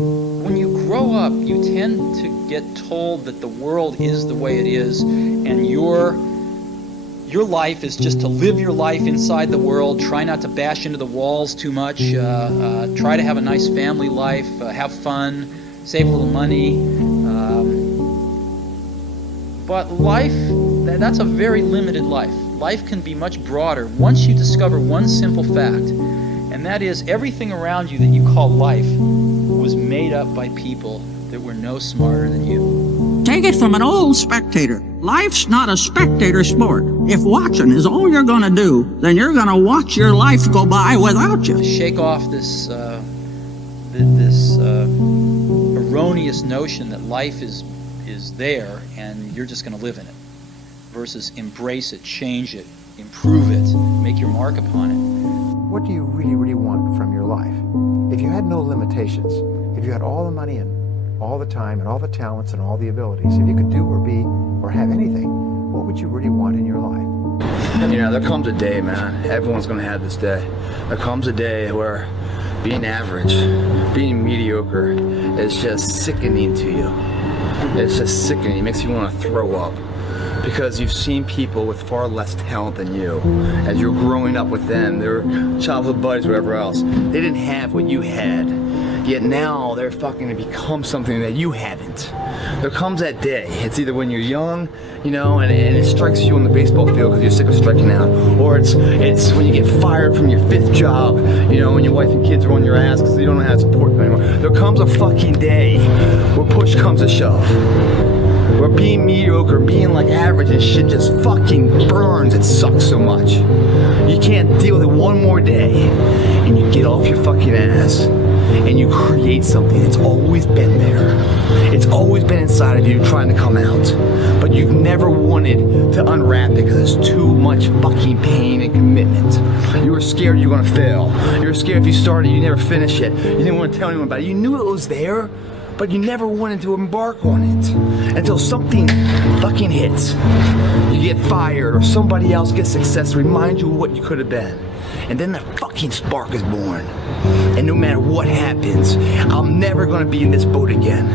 When you grow up, you tend to get told that the world is the way it is, and your life is just to live your life inside the world, try not to bash into the walls too much, try to have a nice family life, have fun, save a little money. But life, that's a very limited life. Life can be much broader once you discover one simple fact, and that is everything around you that you call life was made up by people that were no smarter than you. Take it from an old spectator. Life's not a spectator sport. If watching is all you're going to do, then you're going to watch your life go by without you. Shake off this erroneous notion that life is there and you're just going to live in it, versus embrace it, change it, improve it, make your mark upon it. What do you really, really want from your life? If you had no limitations, if you had all the money and all the time and all the talents and all the abilities, if you could do or be or have anything, what would you really want in your life? You know, there comes a day, man, everyone's gonna have this day. There comes a day where being average, being mediocre is just sickening to you. It's just sickening, it makes you want to throw up. Because you've seen people with far less talent than you. As you're growing up with them, their childhood buddies, whatever else, they didn't have what you had. Yet now they're fucking to become something that you haven't. There comes that day. It's either when you're young, you know, and it strikes you on the baseball field because you're sick of striking out, or it's when you get fired from your 5th job, you know, and your wife and kids are on your ass because they don't know how to support them anymore. There comes a fucking day where push comes to shove. Where being mediocre, being like average and shit just fucking burns and sucks so much. You can't deal with it one more day, and you get off your fucking ass, and you create something that's always been there. It's always been inside of you trying to come out, but you've never wanted to unwrap it because there's too much fucking pain and commitment. You were scared you were gonna fail. You were scared if you started, you never finish it. You didn't want to tell anyone about it. You knew it was there, but you never wanted to embark on it until something fucking hits. You get fired or somebody else gets success, remind you of what you could have been. And then the fucking spark is born. And no matter what happens, I'm never gonna be in this boat again.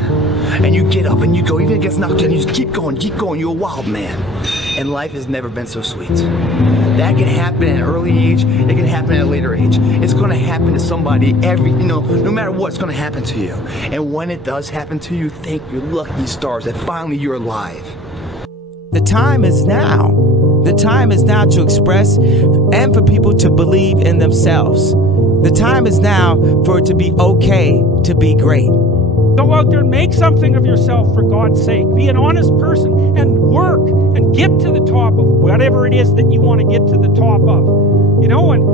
And you get up and you go, even if it gets knocked down, you just keep going, you're a wild man. And life has never been so sweet. That can happen at an early age, it can happen at a later age. It's gonna happen to somebody no matter what, it's gonna happen to you. And when it does happen to you, thank your lucky stars that finally you're alive. The time is now. The time is now to express and for people to believe in themselves. The time is now for it to be okay to be great. Go out there and make something of yourself, for God's sake. Be an honest person and work and get to the top of whatever it is that you want to get to the top of. You know, and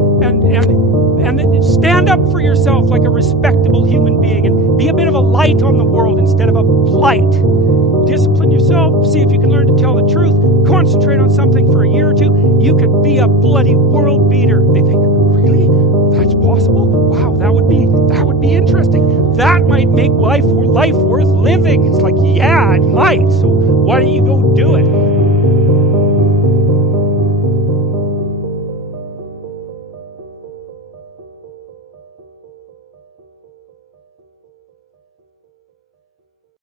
stand up for yourself like a respectable human being and be a bit of a light on the world instead of a blight. Discipline yourself, see if you can learn to tell the truth, concentrate on something for a year or two. You could be a bloody world beater. They think, really? That's possible? Wow, that would be interesting. That might make life worth living. It's like, yeah, it might. So why don't you go do it?